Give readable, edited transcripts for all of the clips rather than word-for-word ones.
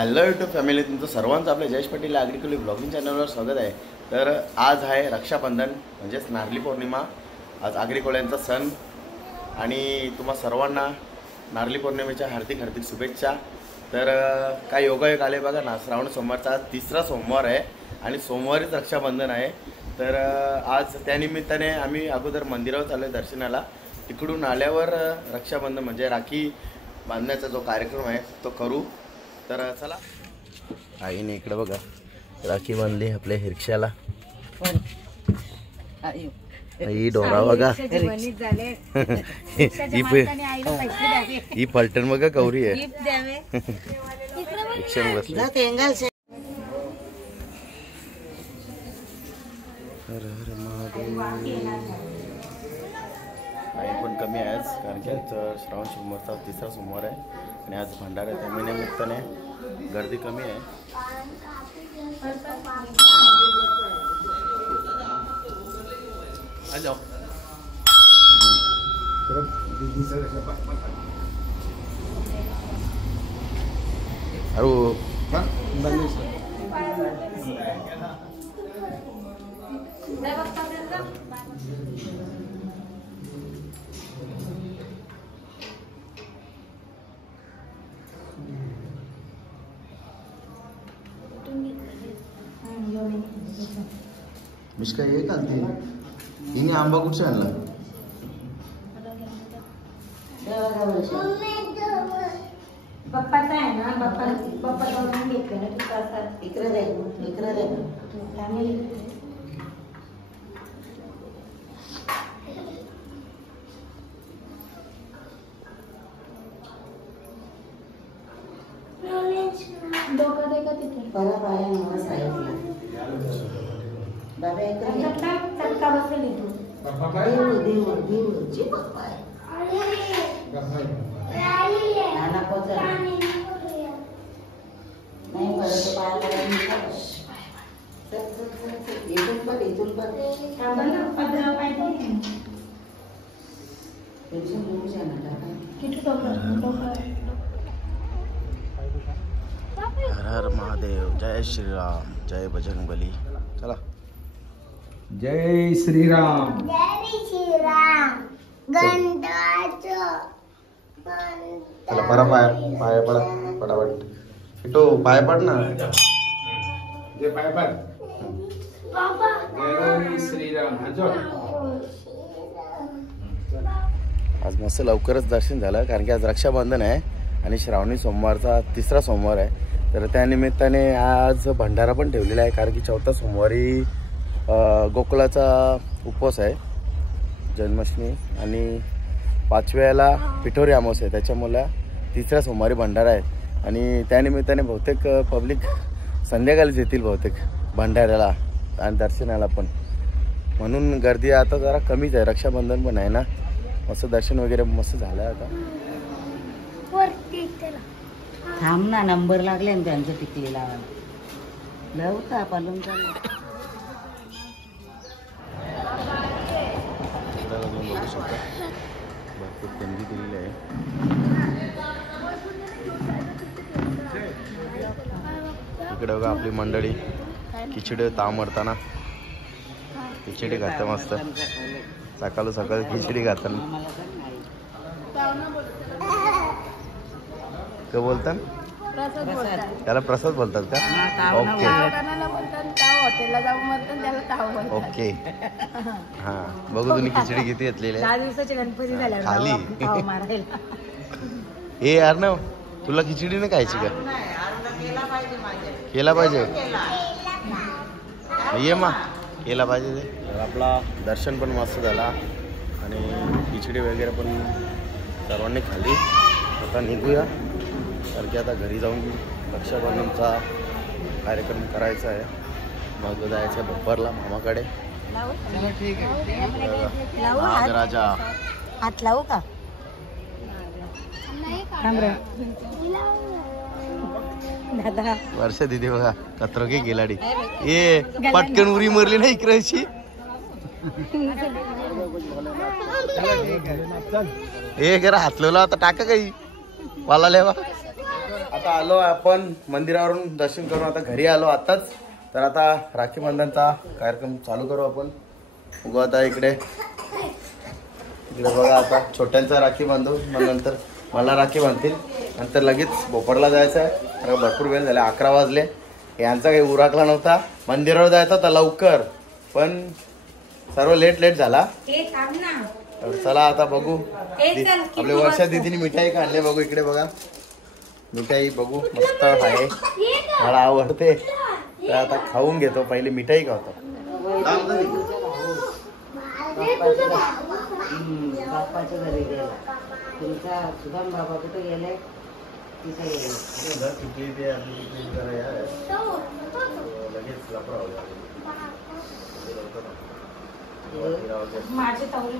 Hello YouTube family, तुमचं सर्वांचं आपल्या जयेश पाटील ॲग्रिकल्चर ब्लॉगिंग चॅनलवर स्वागत आहे। तर आज आहे रक्षाबंधन म्हणजेच नारळी पौर्णिमा। आज आगरीकोळ्यांचा सण आणि तुम्हा सर्वांना नारळी पौर्णिमेच्या हार्दिक हार्दिक शुभेच्छा। तर काय योगायोग आले बघा ना, श्रावण सोमवारचा आज तिसरा सोमवार आहे आणि सोमवारीच रक्षाबंधन आहे। तर आज त्यानिमित्ताने आम्ही अगोदर मंदिरावर चाललो आहे दर्शनाला। तिकडून आल्यावर रक्षाबंधन म्हणजे राखी बांधण्याचा जो कार्यक्रम आहे तो करू। तर चला, आईने इकडे बघा राखी बांधली आपल्या हिरक्ष्याला। आई डोरा बघा, ही पलटण बघा गौरी आहे। रिक्षाने बसली। आई पण कमी आहे आज, कारण की आज श्रावण सोमवारचा तिसरा सोमवार आहे आणि आज भंडारा आहे, त्या निमित्ताने गर्दी कमी आहे। मिश्का ये घालते हिने आंबा कुठे आणला? पप्पाचा आहे ना, पप्पा जाऊन घेतले ना, तू असतात इकडे जाईल इकडे जाईल डोकं दे का तिथे बरा पाया मला साईडला बाबा इकडे चटका बसली तू पप्पा देव जी पप्पा नाना पोचा नाही परत पायाला इथून पण थांबला पदरा पाहिजे टेन्शन घेऊ शकता किती डोकं हर हर महादेव, जय श्रीराम, जय बजरंगबली। चला, जय श्रीराम, जय श्रीराम। चला परा पाया पडा पटापट। किटो पाया पड ना, जय पाय पड बाबा। जय श्रीराम। आज मस्त लवकरच दर्शन झालं, कारण की आज रक्षाबंधन आहे आणि श्रावणी सोमवारचा तिसरा सोमवार आहे। तर त्यानिमित्ताने आज भंडारा पण ठेवलेला आहे, कारण की चौथा सोमवारी गोकुळाचा उपवास आहे, जन्माष्टमी, आणि पाचव्याला पिठोरी अमावस्या आहे, त्याच्यामुळे तिसऱ्या सोमवारी भंडारा आहे। आणि त्यानिमित्ताने बहुतेक पब्लिक संध्याकाळीच येतील बहुतेक भंडाऱ्याला आणि दर्शनाला पण, म्हणून गर्दी आता जरा कमीच आहे। रक्षाबंधन पण आहे ना, मस्त दर्शन वगैरे मस्त झालं आता। थांब ना, नंबर लागले ना त्यांच्या टिकली लावायला, लावू का पालून चालू भरपूर बंदी केलेली आहे। इकडे बघा आपली मंडळी खिचडी तामडताना खिचडी खाते मस्त, सकाळ सकाळ खिचडी खाताना। काय बोलतात त्याला? प्रसाद बोलतात का? ओके ओके, हा बघू तुम्ही खिचडी किती घेतलेली आहे? 10 दिवसाची गणपती झाल्या खाली मारायला। ए यार ना, तुला खिचडी नाही खायची का? केला पाहिजे ये मा, केला पाहिजे ते। आपला दर्शन पण मस्त झाला आणि खिचडी वगैरे पण सर्वांनी खाली। आता निघूया, कारण की आता घरी जाऊन रक्षाबंधनचा कार्यक्रम करायचा आहे, मग जायचं बप्परला मामाकडे। राजा हात लावू का? दादा वर्षा दिदी बघा कत्रके गेलाडी, ये पटकन उरी मरली नाही इकडेची। हे करा हातलेला आता टाका काही वाला लेवा आता आलो आपण मंदिरावरून दर्शन करून आता घरी आलो आताच. तर आता राखी बंधनचा कार्यक्रम चालू करू आपण. बघू आता इकडे बघा, आता छोट्यांचा राखी बांधू, मग नंतर मला राखी बांधतील, नंतर लगेच भोपरला जायचं आहे. कारण भरपूर वेळ झाला, 11 वाजले. यांचा काही उराकला नव्हता, मंदिरावर जायचा होता लवकर, पण सर्व लेट झाला. तर चला आता बघू. आपल्या वर्षा दीदीने मिठाई काढली, बघू इकडे बघा मिठाई, बघू मस्त आहे, मला आवडते. तर आता खाऊन घेतो, पहिले मिठाई खातो. बाप्पाच्या घरी गेला तुमचा सुदाम बाबा कुठे गेले तिथे माझे तवरे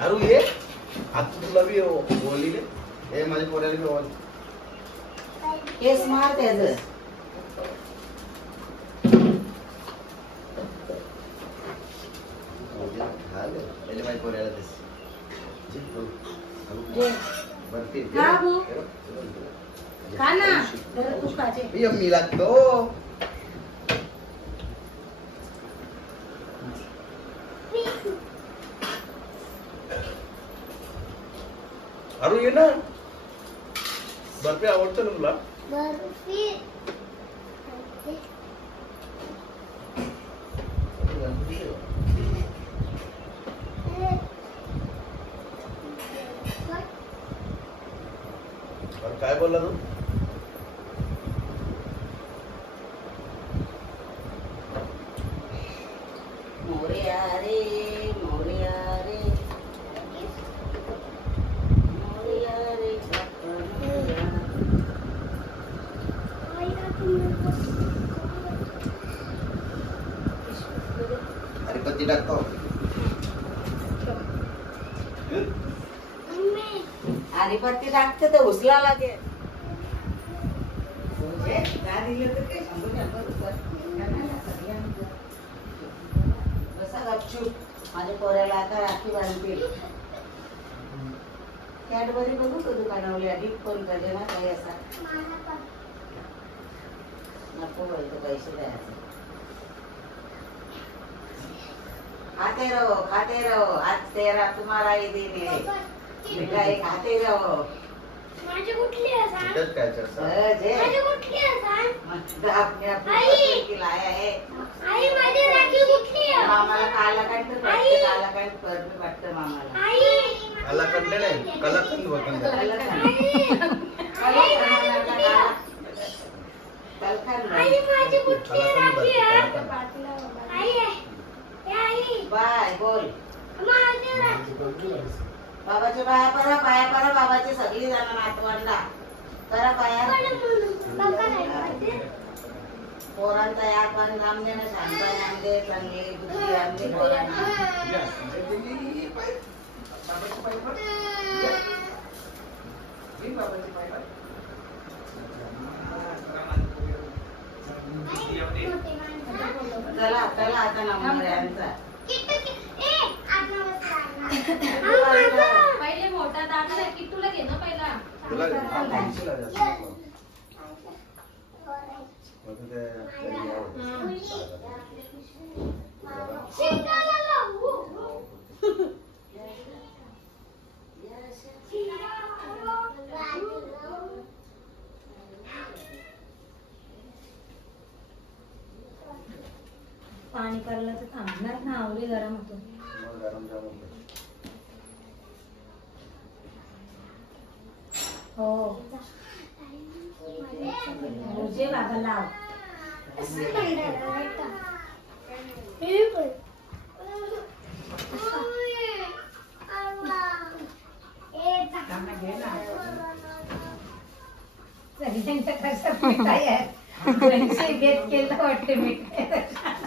अरू ये आता तुला बी बोलली रे, हे माझ्या पोऱ्याला बी बोल. केस मार त्याचं. पहिले माझ्या पोऱ्याला दिस मी लागतो. अरू ये ना, बर्फी आवडतं ना तुला? बर्फी काय बोलला तू? मोरया रे मोरया रे मोरया रे अरे पत्ती टाकतो. आणि पत्ती टाकते तर उचला लागेल. का दिलं तर काय सांगू बसा गपचूप. माझ्या पोऱ्याला आता राखी बांधतील. कॅडबरी बघू का दुकानावली आधी फोन करले ना काही असा नको बोलतो पैसे द्यायचे. खाते रहो आज तेरा तुम्हाला ही दिन है. मिठाई खाते रहो. माझी कुठली आहे सांग? त्यात काय चर्चा? माझी कुठली आहे सांग? मस्त आपने अपनी आई! पसंद की लाया है. आई माझी राखी कुठली आहे? मामाला काला काढतं आई! काला काढ परत वाटतं मामाला. आई कलाकंद नाही, कलाकंद वकंद. आई माझी कुठली राखी आहे? आई आई बाय बोल. माझी राखी बाबाच्या पाया परा बाबाची सगळी जण नातवंडा करा पाया. पोरांचा या पण नाम दे ना, शांता नाम दे, चांगली बुद्धी नाम दे पोरांना. चला चला आता नंबर यांचा. पहिले मोठा दादा किट्टूला घे ना पहिला. तुला पाणी करायला तर थांबणार ना, आवडी गरम होतो. हो जे बाबा लाव.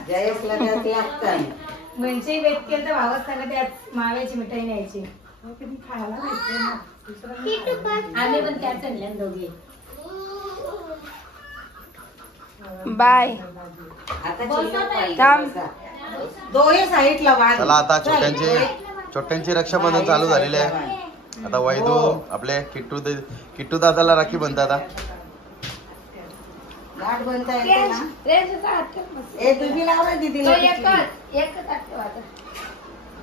जयेशला त्यात लागतं. म्हणजे बेत केलं तर भावाच सांगा त्यात माव्याची मिठाई न्यायची. खायला भेटते ना. किटू पण आम्ही पण त्याच आणल्या दोघे. बाय. आता बसा चिल्लर ताई. पाहिजे, थांब. बसा. दोघे साईडला बांध. चला आता चल, छोट्यांची रक्षाबंधन चालू झालेले आहे. आता वैदू आपले किट्टू दादाला राखी बनतात आता. गाठ बनता येते ना. ए तुम्ही लाव रे दीदीला टिकली.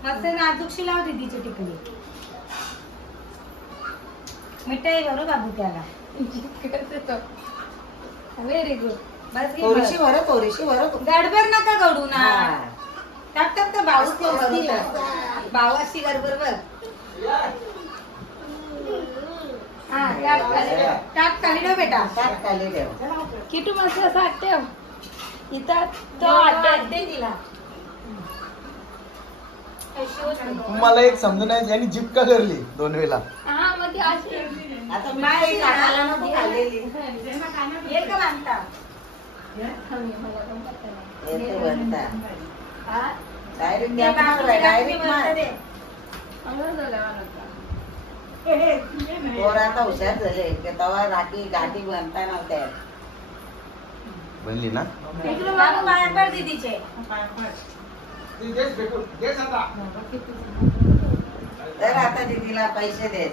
मस्त नाजूकशी लाव दीदीची टिकली. मिठाई भरू बाबू त्याला. Very good. बस घे थोडीशी बस. भरो, थोडीशी भरो. गडबड नका घडू ना. हा. टाक टाक तर भाऊ भाऊ अशी गडबड बर. हा टाक खाली ठेव बेटा. टाक खाली ठेव. किटू मस्त असं ठेव. इथं तो तो आठ दे तिला. तुम्हाला एक समजून नाही यांनी जिप का करली 2 वेळा. हा मग ती अशी आता मी काही टाकायला नको खाल्लेली. ये का बांधता. येते बनता. हा? डायरेक्ट ते द्या बाबू मार, डायरेक्ट बाबू मार. दे. पोर आता हुशार झाले की तेव्हा राखी गाठी बनता नव्हत्या. बनली ना. बाबू पाया पड दीदीचे. तर आता दीदीला पैसे दे.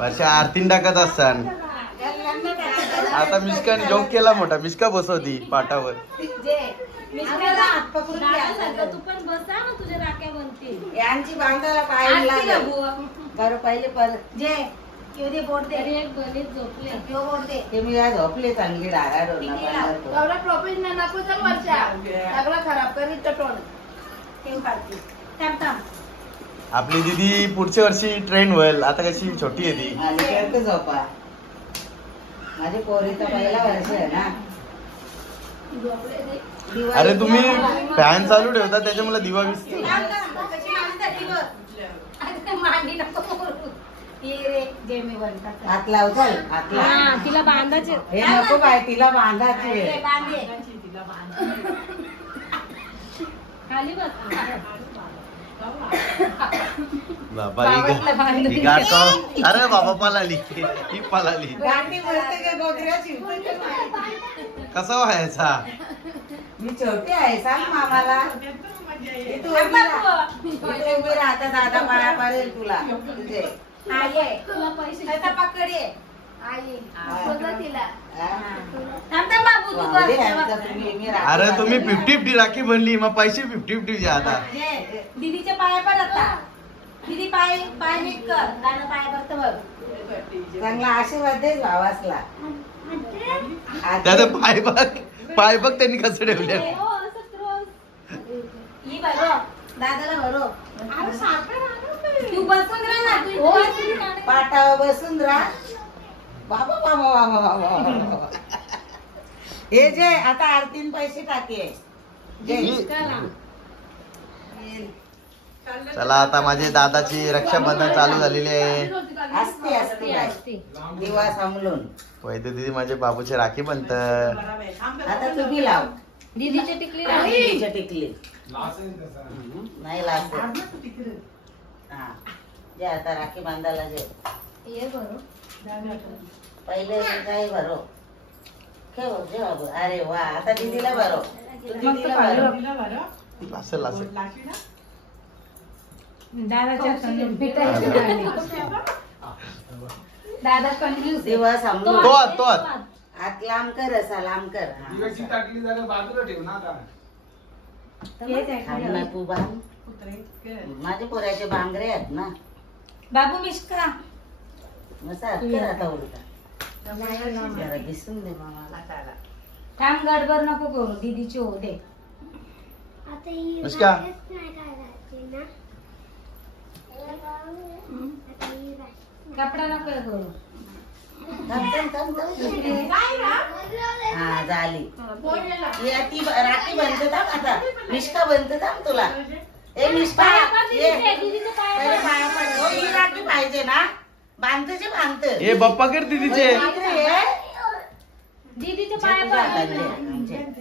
वर्षा आरतीन टाकत असतान. आता मिस्काने जोक केला मोठा. मिस्का बसवती पाटावर. मिस्टरला हात पकडून घ्या. तू पण बसा ना तुझ्या राख्या बनतील. यांची बांधायला पाय आरती लागेल. बाबू. बरं पहिले जे येऊ दे बोट दे. एक गणित झोपले. यो बोट दे. ते मी आज झोपले चांगली डागा ठेव काढते. थांब थांब. आपली दीदी पुढच्या वर्षी ट्रेन होईल. आता कशी छोटी आहे ती. खेळते झोपा. माझी पोरीचा पहिला वर्ष आहे ना. दिवाळी- अरे तुम्ही फॅन चालू ठेवता त्याच्यामुळे दिवा विसतो. थांब थांब. कशी माणसाची बघ. अरे मांडी नको करू. ये रे जे मी बनतात. हात लाव चल. हात लाव. हा तिला बांधायचे. हे नको काय तिला बांधायची ये आहे. बांधे. खाली बस. बाबा ही गाठ का- अरे बाबा पळाली. ही पळाली. गाठी बोलते की गोगऱ्या शिवते. कसा व्हायचा. मी छोटी आहे सांग मामाला. इथं उभी राहा. इथं उभी राहा. आता दादा पाया पडेल तुला तुझे. हा ये. तुला पैसे आता पकड ये. आई हा. बघा तिला. हा. थांब थांब बाबू तू वाव, दे बस. यांचा तुम्ही. मी राखी अरे तुम्ही बांधते. 50-50 राखी बनली मग पैसे 50-50 द्या आता. जे दीदीच्या पाया पड आता. दीदी पाय पाय नीट कर. गाणं पाया पडतं बघ. चांगला आशीर्वाद दे भावासला. त्याचे पाय बघ त्यांनी कसं ठेवले. हो असं क्रॉस. ही भरो. दादाला भरो. तू बसून राहा ना. तू हो इथे असं नाही. पाटावर बसून राहा. बाबा बाबा बाबा बाबा बाबा. हे जे आता आरतीन पैसे टाके. जे. चला आता माझे दादाची रक्षाबंधन चालू झालेली आहे. असते असते काय. दिवा समलून. वैद्य दीदी माझे बाबूचे राखी बनत. आता तुम्ही लाव. दीदीची टिकली दीदीच्या टिकली. नाही लागत. हा जे आता राखी बांधायला जे ये बरो. पहिले काय भरो. ठेव जे बाबू. अरे वा आता दीदीला भरो. तू दीदीला भरो. असेल असेल. दादाच्या दादा कंटिन्यू दिवा समलून. तो आत. हात लांब कर असा लांब कर. हा. दिवाची टाकली झालं बाजूला ठेव ना आता. थांब ना तू बांध. माझे पोऱ्याचे बांगरे आहेत ना. बाबू मिश्करा. मस्त हात कर आता उलटा. जरा दिसून दे मामाला. थांब गडबड नको करू. दीदीची हो दे. आता ही अनुष्का. राखीच नाही काढायची ना. आता ही राखी. कपडा नको हे करू. थांब. हा झाली. ये ती राखी बनते थांब आता. मिष्का बनते थांब तुला. ए मिष्का ये. दीदीचे पाय पहिले पाया पड. हो, ही राखी पाहिजे ना. बांधते जे बांधते. ए बाप्पा कर दीदीचे. दीदीचे पाय पड.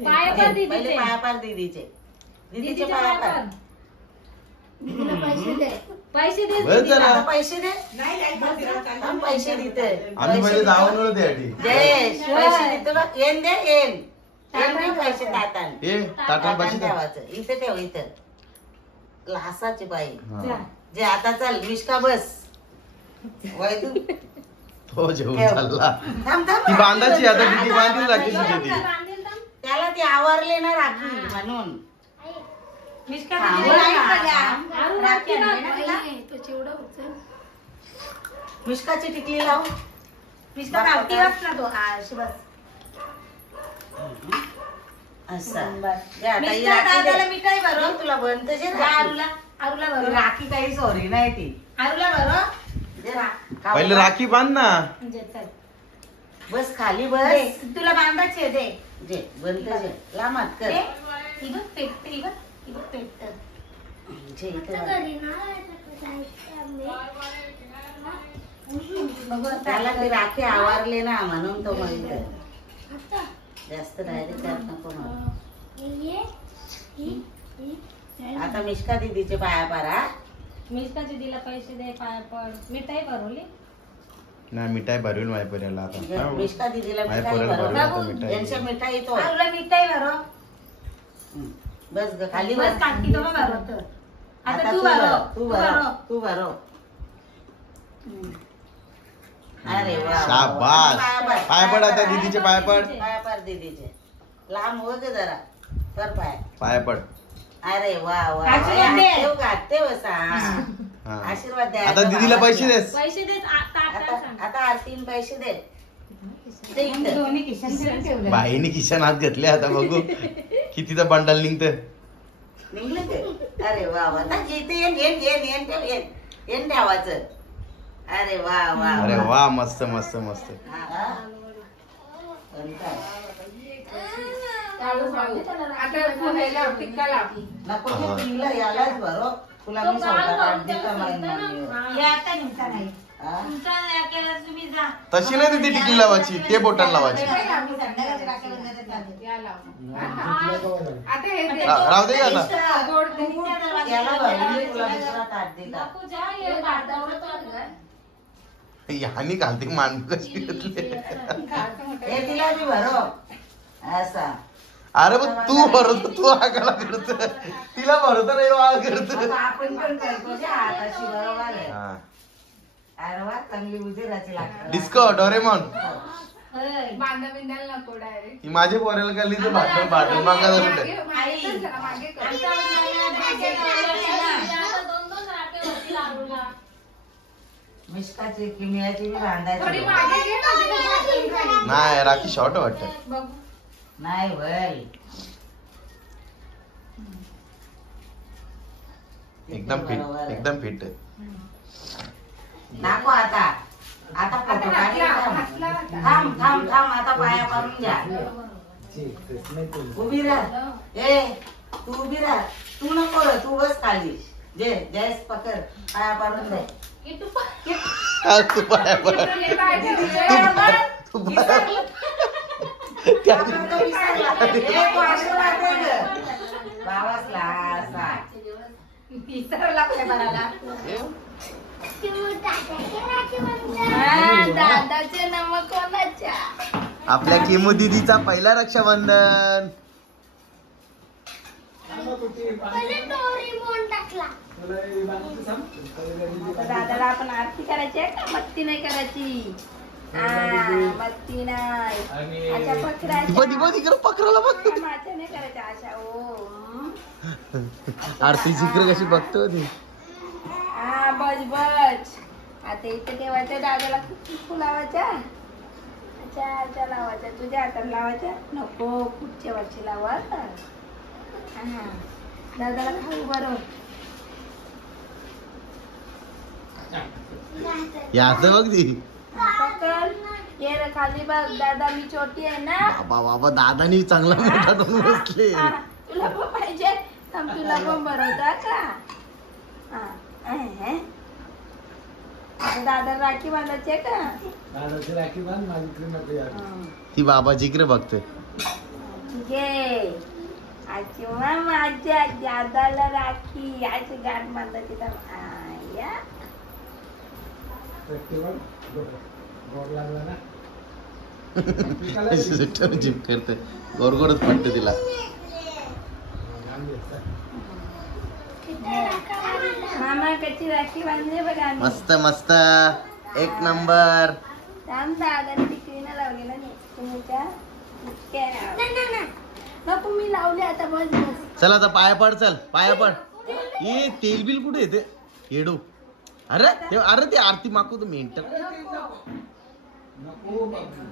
पाय पड पहिले दीदीचे. पाया पाड दीदीचे. दीदीचे पाया पाड. दीदीला पैसे दे. पैसे दे बस जरा. आता पैसे दे थांब, पैसे देते आम्ही पहिले दावून दे आधी. जयेश पैसे देतो बघ. येन दे येन दे पैसे ताटान ए ताटा पैसे दे. ठेवायचं इथे ठेव इथं ग्लासाची बाई हा. जे आता चल मिष्का बस वय तू तो जेवून ठेव. चालला. थांब थांब ती बांधायची आता किती बांधील राखीची शेती. त्याला ती आवरले ना राखी म्हणून मिष्का हा, दीदीला हा, नाही हा. पडल्या. आरू राखी राखी आणली ना तिला? नाही, तो चिवडा होतं. मिष्काची टिकली लाव मिष्का गावठी बस ना तो. हा, अशी बस. असं बस. जे आता ही मिष्का राखी दे. दादाला मिठाई भरो. दे तुला बनत जे जा, राखी. आरूला ती भरो. राखी काही सॉरी नाही ती आरूला भरो. जे रा- पहिले राखी बांध ना. म्हणजे चल. बस खाली दे. बस तुला बांधायची आहे, दे. जे बनत जे लामात दे. कर ही बघ पेटते, ही बघ. ही बघ पेटतं. जे इथे आता बघ. घरी ना जायचं आम्ही. बघू आता. त्याला ती राखी आवरले ना म्हणून तो म्हणतो आता जास्त डायरेक्ट त्यात नको म्हणू. ये आता मिष्का दीदीचे पाया पारा मिष्का दीदीला पैसे दे, पाया पड. मिठाई भरवली. नाही मिठाई भरवेल माझ्या पर्याला आता. मिष्का दीदीला माझ्या मिठाई पोराला भरव. भरवेल आता बाबू, मिठाई. यांच्या मिठाई तो आरूला मिठाई भरो. बस ग खाली बस काकी तो बघ भरवतो. आता तू भरो, भरो. तू तू भरो भरो. तू भरो अरे वा शाबास. पाय पड आता दीदीचे पाय पड. पाया पार दीदीचे लांब हो ग जरा कर पाय पाय पड. अरे वा वा आशीर्वाद दे. ठेव का ठेव असा हा. आशीर्वाद द्या आता दीदीला पैसे देस. पैसे दे. ताट आता सांग. आता आरतीन पैसे दे ते इकडे. दोन्ही खिशात ठेवले. बाईने किशन हात घेतले आता बघू कितीचा बंडल निघत. निघले ते अरे वा वा आता जिथे येन येन येन येन ठेव येन येन ठेवायचं. अरे वा वा अरे वा मस्त मस्त मस्त. हा. पण काय? आता पोहायला टिक्का लाव. नको ते पिवला यालाच बरो तुला मी सौदा काढते का माहिती या आता निघता नाही. हा? तुमचा या केला तुम्ही जा. तशी नाही तिथे टिकली लावायची ते बोटान लावायची. आम्ही संध्याकाळची राखी बांधायला चाललो. या लाव. आता हे दे. राहू दे आता. गोड दे. याला भरली तुला दुसरा ताट दिला नको जा, ये बारदावरच वाढलं. ह्यानी घालते मांडू कशी घेतले. हे तिला बी भरो असा अरे मग तू भरतो तू आगाला करत तिला भरतो नाही वाळ करत. आता आपण पण करतो जे हाताशी बरोबर आहे. हा. अरे वा चांगली उजेडाची लागते. डिस्को डोरेमॉन होय. बांधा बिंधायला नको डायरेक्ट. ही माझे पोराला खाल्ली तर भाटण भाटण मागा मागे धरलं. मागे कर जरा, मागे कर. आमचा उद्याला धागे लावले ना. दोन राखे होती लाडूला. मिष्काची किमयाची बी थोडी बांधायची मागे घे, मागे घे, मागे घे. नाही राखी शॉर्ट वाटत. बघू. नाही वय एकदम फिट एकदम फिट. नको आता आता फोटो आता काढले हातला आता. थांब थांब थांब आता पाया पाडून घ्या उभी राह ए तू उभी राह तू नको रे, तू बस खाली जयस पकड पाया पाडून दे किटू पण. हा, तू पाया पड. हे काय ठेवलंय? तू पाया त्या- आपण तो विसरला. ए, तू आशीर्वाद दे ग. बाबासला असा. विसरला आपल्या बाळाला. दादाचे नमक कोणाच्या? आपल्या किमू दीदीचा पहिला रक्षाबंधन. डोरेमॉन टाकला. आता दादाला आपण आरती करायची आहे का मस्ती नाही करायची? मस्ती नाही. अशा पकडायच्या. इकडे पकडायला बघ. माझ्या नाही करायच्या अशा. ओ आरती जिकर कशी बघतो ती. हा बस बस. आता इथे ठेवायचं दादाला फुल लावायच्या. अच्छा अच्छा लावायच्या तुझ्या हातात लावायच्या नको पुढच्या वर्षी लावा. हा दादाला खाऊ बरोबर. याचं बघ ती. पकड ये रे खाली बघ दादा मी छोटी आहे ना. बाबा बाबा दादानी चांगला मोठा दोन बसले. हा, तुला पण पाहिजे थांब तुला पण भरवता का? हा, आहे. आता दादा राखी बांधायची आहे का? दादाची राखी बांध माझी क्रीम नको यार. हा, ती बाबा जिकडे बघतोय. ठीक आहे. आजी माझ्या दादाला राखी आजी गाठ बांधायची तर आया गोड लागला ना जिम करते गोरगोरच पडते तिला. मामा कशी राखी बांधली बघा आम्ही. मस्त मस्त एक नंबर. थांब दादाने टिकलीनं लावलेला नाही तुमच्या नको मी लावले आता बस बस. चल आता पाया पड, चल पाया पड. हे तेल बिल कुठे येते येडू. अरे ते आरती मागू तर मेंटल. नको बाबू.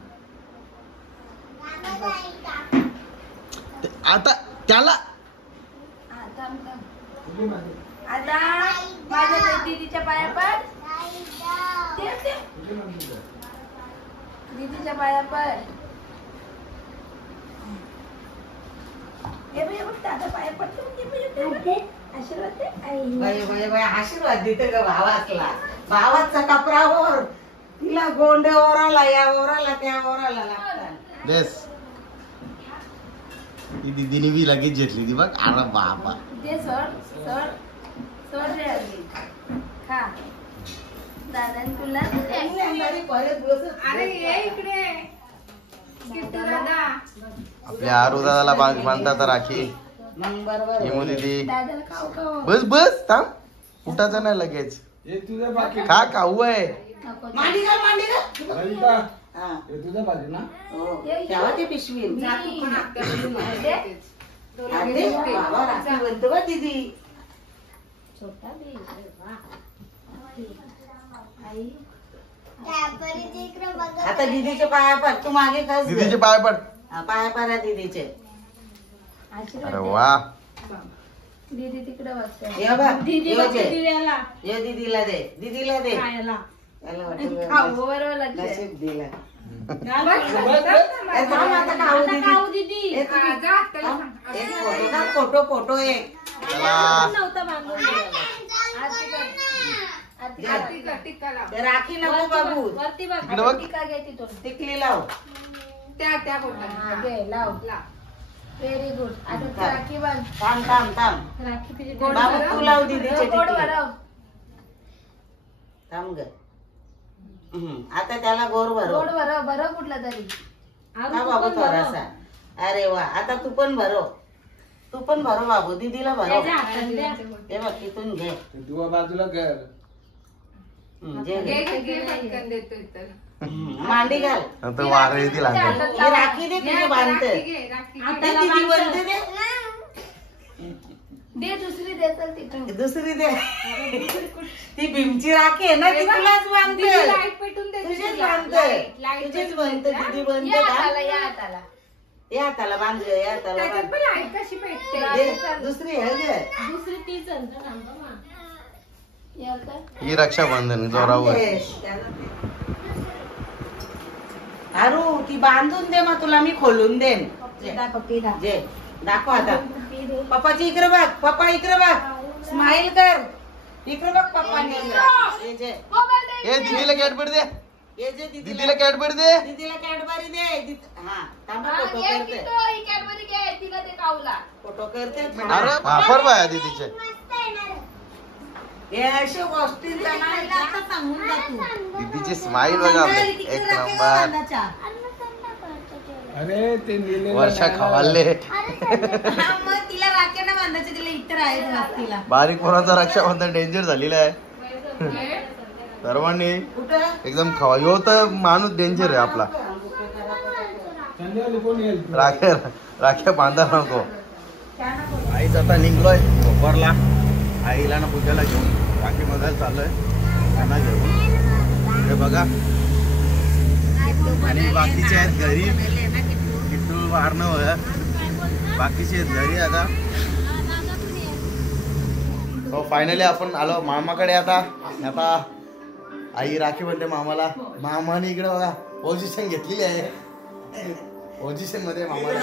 आता त्याला हा, थांब थांब. तुझी माझी. आता माझ्या दीदीच्या पाया पड. तुझी मम्मी कर. दीदीच्या पाया पड. हे बघ दादा पाया पडतो. आशीर्वाद दे. बाई आशीर्वाद देते ग भावातला. भावाचा कपरावर तिला गोंडे ओराला या ओराला त्या ओराला लागतात. देस ती दीदीने बी लगेच घेतली ती बघ. अरे बाबा दे सोड सोड सोड रे अगदी खा दादाने तुला अरे ये इकडे किट्टू दादा. आपल्या आरू दादाला बांधतात राखी. मग बरोबर हिमू दीदी दादाला खाऊ खाऊ बस बस थांब उठायचं नाही लगेच. हे तुझं बाकी. का खाऊ आहे. नको मांडी घाल. ललिता, हा. हे तुझं बाकी ना. हो. ठेवा ते पिशवी दे. आते, बाबा राखी बनतो बा दीदी. छोटा बी आई आता दीदीचे पाया पड. तू मागे खस ग. दीदीचे पाय पड. हा, पाया पडा दीदीचे. आशीर्वाद अरे दे. वा दीदी तिकडे बघते. ये बघ, दीदी ये बघते जे. दिव्याला ये दीदीला दे. दीदीला दे. खायला त्याला वाटेल खाऊ बरोबर लक्ष नशीब दिला. ए, थांब आता खाऊ दीदी. खाऊ दीदी. एक थांब. एक फोटो काढ. फोटो एक. चला नव्हतं बांधून दिलेलं. आरती कर. आरती कर. ते राखी नको बाबू. वरती बघ. इकडे बघ. टीका घे तिथून. टिकली लाव. हा, घे लाव. Very good. आता ती राखी बांध. थांब. राखी तुझी बाबू तू लाव दीदीचे गोड टिकली. भरव. थांब ग. आता त्याला गोर भरव. गोड भरव भरव कुठला तरी. हा बाबू थोडासा. अरे वा. आता तू पण भरव. तू पण भरव बाबू. दीदीला भरव. हे बघ तिथून घे. हे तुझ्या बाजूला कर. जे घे. मांडी घाल. नंतर वारं येतील अंगात. ही राखी दे तुझी बांधते. दीदी बनते दे. दे दुसरी दे चल तिथून. दुसरी दे. ती भीमची राखी आहे ना ती तुलाच बांधते. तुझीच बांधते. तुझीच बनते. दीदी बनते या का? हाताला या हाताला. या हाताला बांध ग. या हाताला बांध. दे. दुसरी आहे ग. दुसरी ती चल या कर. ही रक्षाबंधन जोरावर. अरू ती बांधून दे मग तुला मी खोलून देन. पप्पी दा. जे दाखव आता. पप्पाची इकडे बघ. पप्पा इकडे बघ. स्माइल कर. इकडे बघ पप्पा. ये जे. ए दीदीला कॅडबरी दे. ये जे दीदीला कॅडबरी दे. दीदीला कॅडबरी दे. हा थांबा. फोटो ये करते. किट्टू, ही कॅडबरी घे तिला ते खाऊला. फोटो करते. अरे वापर बाया दीदीचे. हे अशा गोष्टी सांगून जा तू. दीदीची स्माईल बघा आपल्या. एक नंबर. अरे ते लिहिलेलं वर्षा नाही. खवाले. मग तिला राख्यानं बांधायचं तिला इतर आहे तिला. बारीक पोरांचा रक्षाबंधन डेंजर झालेला आहे. सर्वांनी कुठं? एकदम खवा. ह्यो तर माणूस डेंजर आहे आपला. संध्याकाळी कोण येईल? राख्या बांधा नको. आईच आता निघलोय भोपारला. आईला ना पूजाला घेऊन राखी बघायला चाललोय. त्यांना घेऊन हे बघा. आणि बाकीचे आहेत घरी. किट्टू वारणं बाकीचे आहेत घरी आता. हो फायनली आपण आलो मामाकडे. आता आई राखी म्हणते मामाला. मामाने इकडे बघा पोझिशन घेतलेली आहे. पोझिशन मध्ये मामाला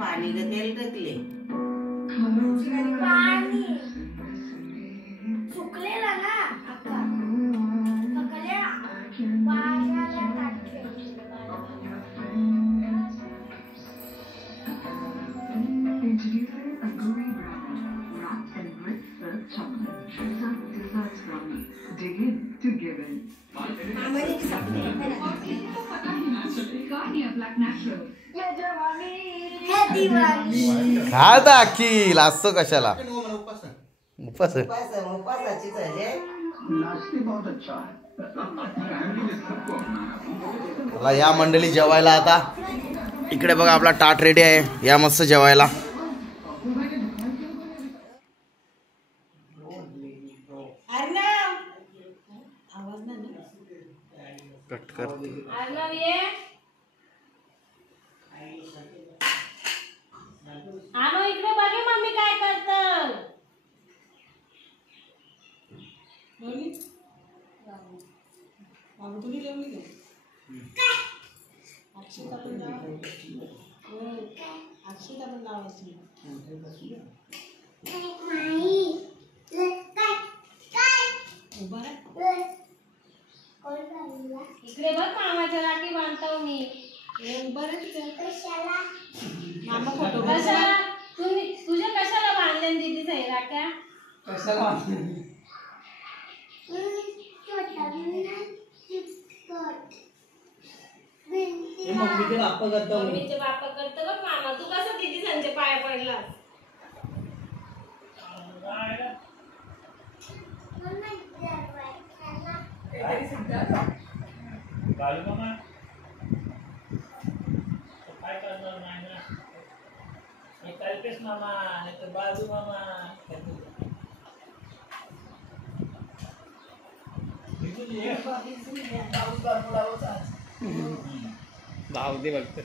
पाणी ग तेल टाकले. सुकलेला खाता अख्खी लाजतो कशाला उपास आहे. उपासाचीच आहे. चला या मंडळी जेवायला आता. इकडे बघा आपला ताट रेडी आहे, या मस्त जेवायला. कट कर. अर्णव ये. आणो इकडे बघे मम्मी काय करतं. इकडे बघ मामाच्या राखी बांधतो मी. कशाला तुझ्या कशाला बांधले दीदी सही राख्या. मम्मीचे बाप्पा करतो बघ मामा. तू कसं दीदी संचे पाया पडला. कल्पेश मामा नाही तर बाजू मामा. भाव दे बघत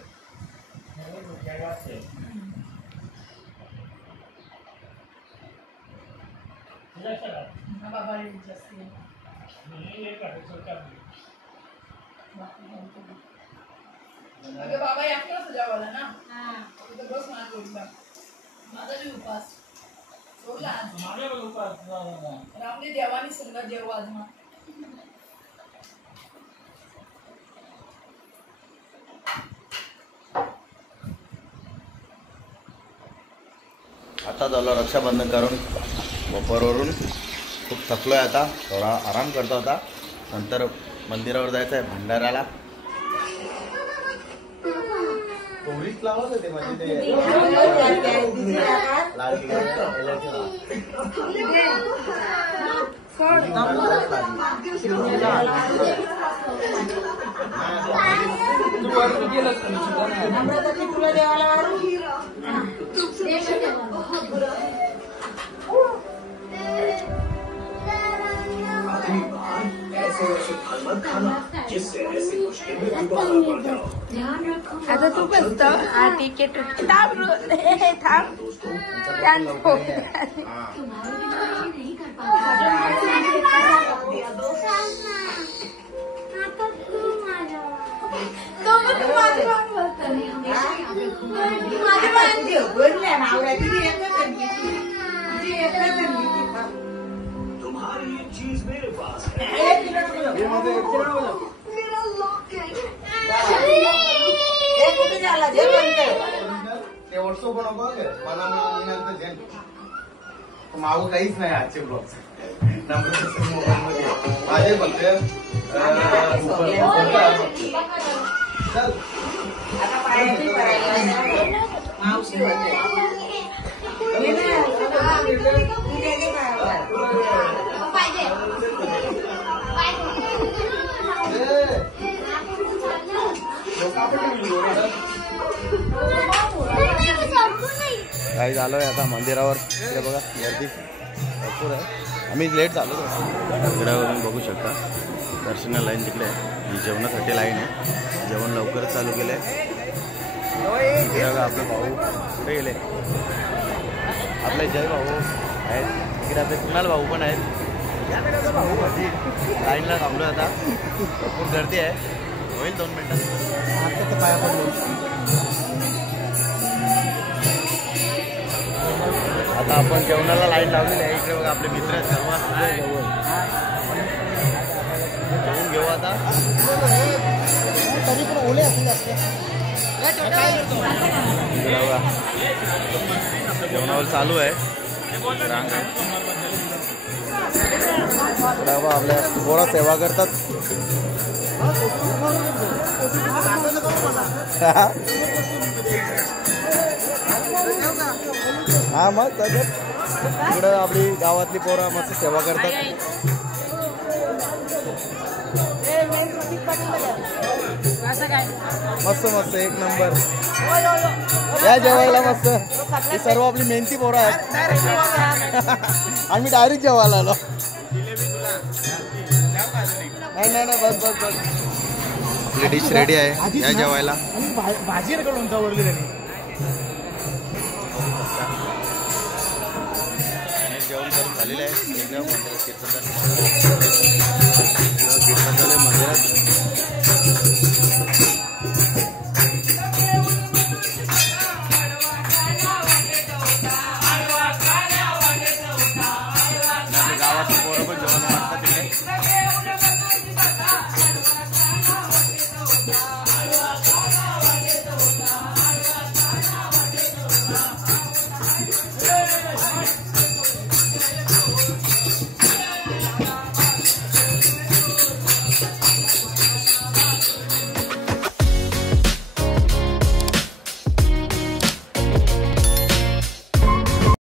बाबा एकटा सजावला ना. बस माझा बी उपास सोडला. रामली देवानी संग जेव आज मग. आता झालं रक्षाबंधन करून बपोरवरून. खूप थकलो आहे आता, थोडा आराम करतो आता. नंतर मंदिरावर जायचं आहे भंडाऱ्याला. लावत होते म्हणजे ते आता तू बसतो. हा ठीक आहे. थांब थांब. तुम्हारी ये चीज मेरे पास है. माऊ काहीच नाही आजचे ब्लॉग. माझे बोलते मावशी होते. काही झालोय आता मंदिरावर. इकडे बघा गर्दी भरपूर आहे. आम्ही लेट झालो. मंदिरावरून बघू शकता दर्शना लाईन तिकडे आहे. ही जेवणासाठी लाईन आहे. जेवण लवकरच चालू केलं आहे. आपले भाऊ कुठे गेले. आपले जय भाऊ आहेत इकडे. आपले कुणाल भाऊ पण आहेत. भाऊ माझी लाईनला थांबलो आता. भरपूर गर्दी आहे. होईल 2 मिनिटात. आता पाया पडलो. आता आपण जेवणाला लाईन लावलेली आहे. इकडे बघा आपले मित्र आहेत सर्व. जेवून घेऊ आता. जेवणावर चालू आहे. रांग आहे. आपल्या पोरा सेवा करतात. हा मग तसंच इकडं आपली गावातली पोरं मस्त सेवा करतात. मस्त मस्त एक नंबर. या जेवायला मस्त. ही सर्व आपली मेहनती पोरं आहेत. आम्ही डायरेक्ट जेवायला आलो. नाही नाही नाही बस बस बस. आपली डिश रेडी आहे या जेवायला. भाजी कडून उंचावरली त्यांनी. जेवण करून झालेलं आहे. एकदम मंदिरात कीर्तन झालं मंदिरात. गावातली पोरं पण जेवण वाटतात तिकडे.